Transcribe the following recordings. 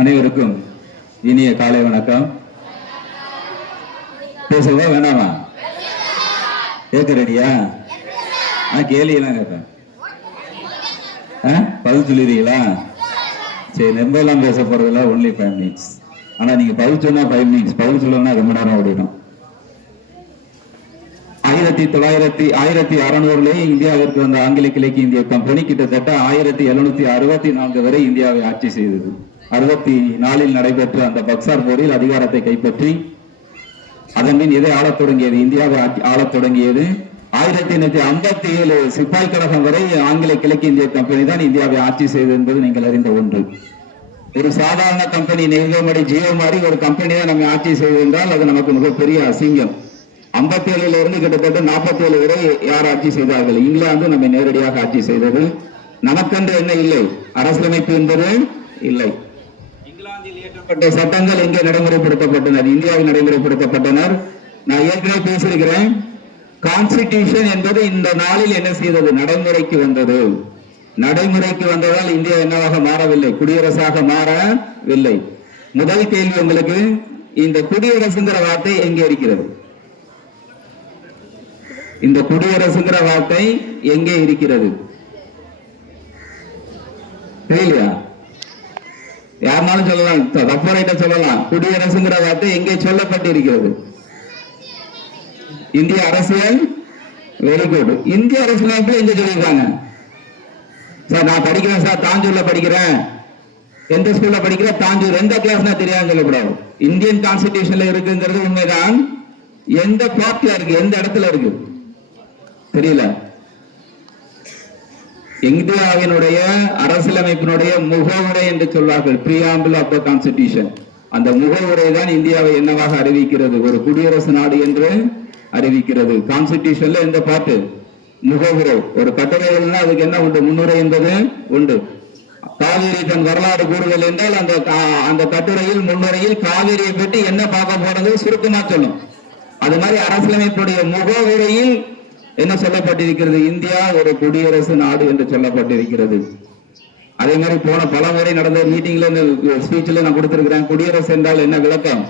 அனைவருக்கும் இனிய காலை வணக்கம். பேசவா வேணாமா? கேட்க ரெடியா? கேள்வியெல்லாம் கேட்பேன். பதில் சொல்லிடுறீங்களா? சரி, நெம்பெல்லாம் பேச போறதுல ஒன்லி 5 minutes. ஆனா நீங்க பதில் சொன்னா 5 minutes, பதில் சொல்லணும்னா ரொம்ப நேரம் ஓடிடும். 1600 இந்தியாவிற்கு வந்த ஆங்கில கிழக்கு இந்திய கம்பெனி கிட்டத்தட்ட 1764 வரை இந்தியாவை ஆட்சி செய்தது. 64 நடைபெற்ற அந்த பக்சார் போரில் அதிகாரத்தை கைப்பற்றி அதன் பின் எதை ஆளத் தொடங்கியது? இந்தியாவை ஆளத் தொடங்கியது. 1857 சிப்பாய் கழகம் வரை ஆங்கில கிழக்கு இந்திய கம்பெனி தான் இந்தியாவை ஆட்சி செய்தது என்பது நீங்கள் அறிந்த ஒன்று. ஒரு சாதாரண கம்பெனி நெய்வேலி ஜியோ மாதிரி ஒரு கம்பெனி தான் நம்ம ஆட்சி செய்திருந்தால் அது நமக்கு மிகப்பெரிய அசிங்கம். 57 இருந்து கிட்டத்தட்ட 47 வரை யார் ஆட்சி செய்தார்கள்? இங்கிலாந்து நம்மை நேரடியாக ஆட்சி செய்தது. நமக்கென்று என்ன இல்லை? அரசியலமைப்பு என்பது இல்லை. இங்கிலாந்தில் இயற்றப்பட்ட சட்டங்கள் எங்கே நடைமுறைப்படுத்தப்பட்டனர்? இந்தியாவில் நடைமுறைப்படுத்தப்பட்டனர். நான் ஏற்கனவே பேசியிருக்கிறேன். கான்ஸ்டிடியூஷன் என்பது இந்த நாளில் என்ன செய்தது? நடைமுறைக்கு வந்தது. நடைமுறைக்கு வந்ததால் இந்தியா என்னவாக மாறவில்லை? குடியரசாக மாறவில்லை. முதல் கேள்வி உங்களுக்கு, இந்த குடியரசுங்கிற வார்த்தை எங்கே இருக்கிறது? இந்த குடியரசுங்கிற வார்த்தை எங்கே இருக்கிறது? தெரியலையா? யாருனாலும் சொல்லலாம், தப்பரைட்ட சொல்லலாம். குடியரசுங்கிற வார்த்தை எங்கே சொல்லப்பட்டிருக்கிறது? இந்திய அரசியல். Very good. இந்திய அரசியலமைப்பு எங்க சொல்லியிருக்காங்க? சார் நான் படிக்கிறேன் சார், தாஞ்சூர்ல படிக்கிறேன். எந்த ஸ்கூல்ல படிக்கிறேன்? தாஞ்சூர். எந்த கிளாஸ்னா தெரியாது சொல்லக்கூடாது. இந்தியன் கான்ஸ்டிடியூஷன்ல இருக்குங்கிறது உண்மைதான். எந்த பார்ட்டில இருக்கு? எந்த இடத்துல இருக்கு? தெரியல. இந்தியாவினுடைய அரசியலமைப்பினுடைய முகவுரை என்று சொல்வார்கள், பிரியாம்பிள் ஆஃப் த கான்ஸ்டிடியூஷன். அந்த முகவுரை தான் இந்தியாவை என்னவாக அறிவிக்கிறது? ஒரு குடியரசு நாடு என்று அறிவிக்கிறது. கான்ஸ்டிடியூஷன்ல எந்த பாட்டு? முகவுரை. ஒரு கட்டுரைகள்னா அதுக்கு என்ன உண்டு? முன்னுரை என்பது உண்டு. காவிரி தன் வரலாறு கூறுதல் என்றால் அந்த கட்டுரையில் முன்னுரையில் காவிரியை பற்றி என்ன பார்க்க போறது சுருக்கமா சொல்லும். அது மாதிரி அரசியலமைப்புடைய முகவுரையில் என்ன சொல்லப்பட்டிருக்கிறது? இந்தியா ஒரு குடியரசு நாடு என்று சொல்லப்பட்டிருக்கிறது. அதே மாதிரி போன பல முறை நடந்த மீட்டிங்ல ஸ்பீச்ல நான் கொடுத்திருக்கிறேன். குடியரசு என்றால் என்ன விளக்கம்?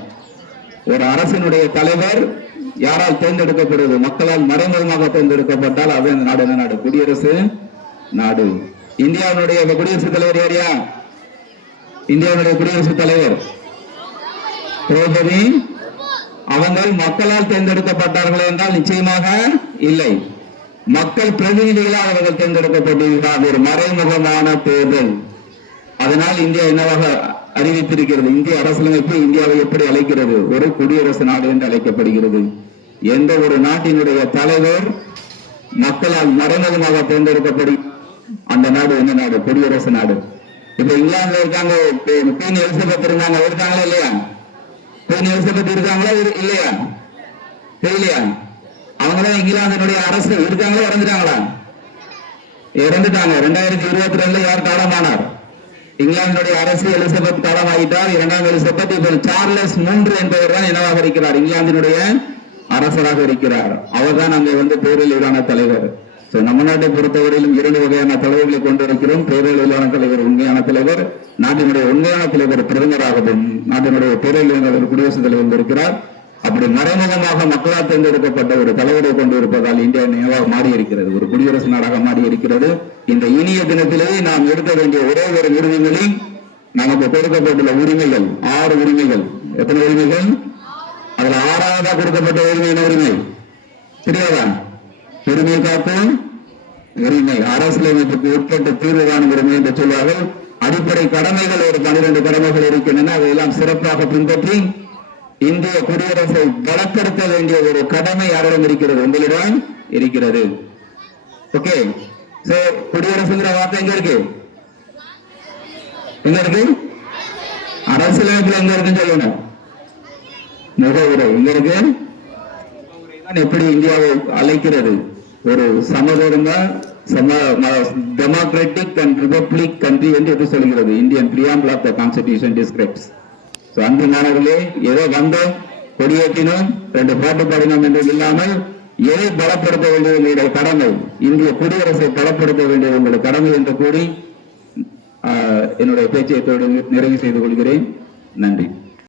ஒரு அரசினுடைய தலைவர் யாரால் தேர்ந்தெடுக்கப்படுவது? மக்களால் மறைமுகமாக தேர்ந்தெடுக்கப்பட்டால் அது அந்த நாடு என்ன நாடு? குடியரசு நாடு. இந்தியாவுடைய குடியரசுத் தலைவர் யாரியா? இந்தியாவுடைய குடியரசுத் தலைவர் திரௌபதி. அவங்கள் மக்களால் தேர்ந்தெடுக்கப்பட்டார்கள் என்றால் நிச்சயமாக இல்லை. மக்கள் பிரதிநிதிகளால் அவர்கள் தேர்ந்தெடுக்கப்பட்டிருக்கிறார். ஒரு மறைமுகமான தேர்தல். அதனால் இந்தியா என்னவாக அறிவித்திருக்கிறது? இந்திய அரசியலமைப்பு இந்தியாவை எப்படி அழைக்கிறது? ஒரு குடியரசு நாடு என்று அழைக்கப்படுகிறது. எந்த ஒரு நாட்டினுடைய தலைவர் மக்களால் மறைமுகமாக தேர்ந்தெடுக்கப்படும் அந்த நாடு என்ன நாடு? குடியரசு நாடு. இப்ப இங்கிலாந்துல இருக்காங்க, குவீன் எலிசபெத் இருக்காங்க, இருக்காங்களா இல்லையா? குவீன் எலிசபெத் இருக்காங்களா இல்லையா? தெரியலையா? அவங்கதான் இங்கிலாந்தினுடைய அரசு. இருக்காங்களா? இறந்துட்டாங்களா? இறந்துட்டாங்க. 2022 யார் காலமானார்? இங்கிலாந்துடைய அரசு எலிசபெத் காலமாயிட்டார். 2ஆம் எலிசபெத். இப்ப சார்லஸ் 3 என்பவர் தான் என்னவாக இருக்கிறார்? இங்கிலாந்தினுடைய அரசராக இருக்கிறார். அவர் தான் அங்க பேரழிவான தலைவர். நம்ம நாட்டை பொறுத்தவரையிலும் 2 வகையான தலைவர்களை கொண்டிருக்கிறோம். பேரழிவான தலைவர், உண்மையான தலைவர். நாட்டினுடைய உண்மையான தலைவர் பிரதமராகவும் நாட்டினுடைய பேரழிவான குடியரசுத் தலைவர் இருக்கிறார். அப்படி மறைமுகமாக மக்களால் தேர்ந்தெடுக்கப்பட்ட ஒரு தலைவரை கொண்டிருப்பதால் இந்தியா நினைவாக மாறி இருக்கிறது, ஒரு குடியரசு நாடாக மாறி இருக்கிறது. இந்த இனிய தினத்திலேயே நாம் எடுக்க வேண்டிய ஒரே ஒரு உரிமைகளில் நமக்கு கொடுக்கப்பட்டுள்ள உரிமைகள் 6 உரிமைகள். எத்தனை உரிமைகள்? அதுல 6ஆவதா கொடுக்கப்பட்ட உரிமை என்ன உரிமை தெரியாதா? பெருமை காக்கும் உரிமை. அரசியலமைப்புக்கு உட்பட்ட தீர்வு காணும் உரிமை என்று சொல்வார்கள். அடிப்படை கடமைகள் ஒரு 12 கடமைகள் இருக்கின்றன. அதையெல்லாம் சிறப்பாக பின்பற்றி இந்திய குடியரசை பலப்படுத்த வேண்டிய ஒரு கடமை யாரிடம் இருக்கிறது? உங்களிடம் இருக்கிறது. ஓகே, குடியரசுங்கிற வார்த்தை எங்க இருக்கு? எங்க இருக்கு? அரசியலமைப்புல எங்க இருக்குன்னு சொல்லுங்க. முகவுரை எங்க இருக்கு? எப்படி இந்தியாவை அழைக்கிறது? ஒரு சமதர்ம டெமோக்ராட்டிக் அண்ட் ரிபப்ளிக் கண்ட்ரி என்று சொல்கிறது. Indian preamble of the constitution describes. அன்பு மாணவர்களே, ஏதோ வந்தோம், கொடியேற்றினோம், 2 பாட்டு பாடினோம் என்று இல்லாமல் எதை பலப்படுத்த வேண்டியது உங்களுடைய கடமை? இந்திய குடியரசை பலப்படுத்த வேண்டியது உங்களுடைய கடமை என்று கூறி என்னுடைய பேச்சை நிறைவு செய்து கொள்கிறேன். நன்றி.